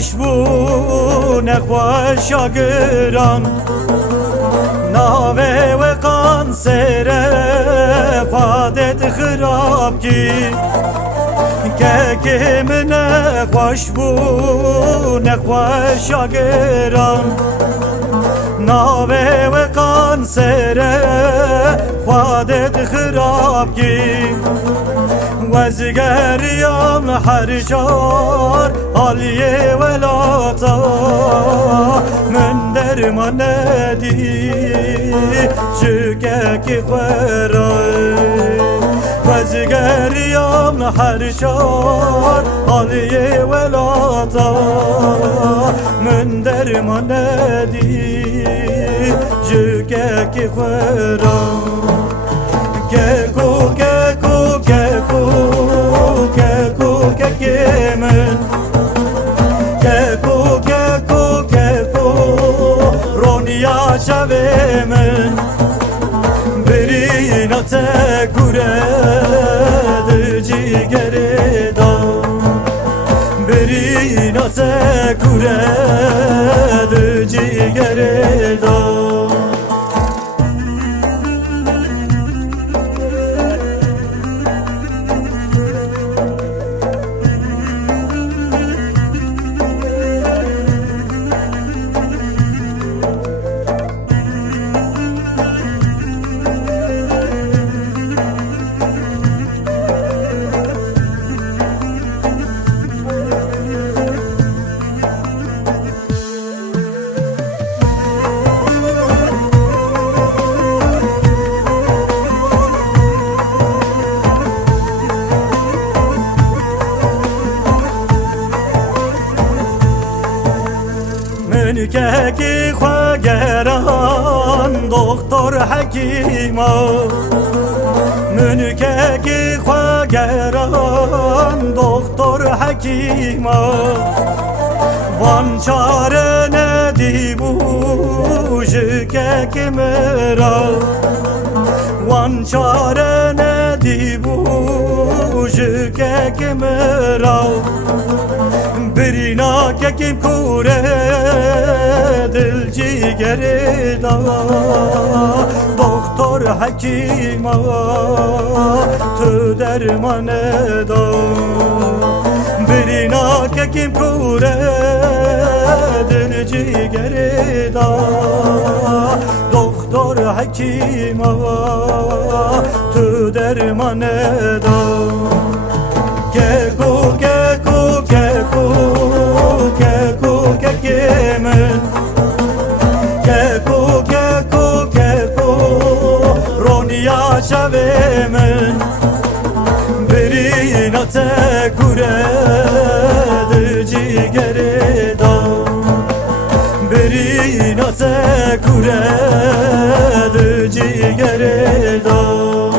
خوش بو نخوش آگران ناوه و قانسر فادت خراب کی که من خوش بو نخوش آگران ناوه و قانسر فادت خراب کی وزگریم هر جار حالیه ولاتا من درمان ندی چکه که خورای وزگریم هر جار حالیه ولاتا من درمان ندی چکه که خورای من رونیا چاوه من برینا تکوره جیگره دام برینا تکوره جیگره دام که خواگران دکتر حکیما من که خواگران دکتر حکیما وان چاره ندی بوش که مرا وان چاره ندی بوش که مرا برینا که کم کوره دل جیگره دا دکتر حکیما تو درمان دا برینا که کم کوره دل جیگره دا دکتر حکیما تو درمان دا که من رونیا چاوه من برینا تکوره جیگره دام برینا تکوره جیگره دام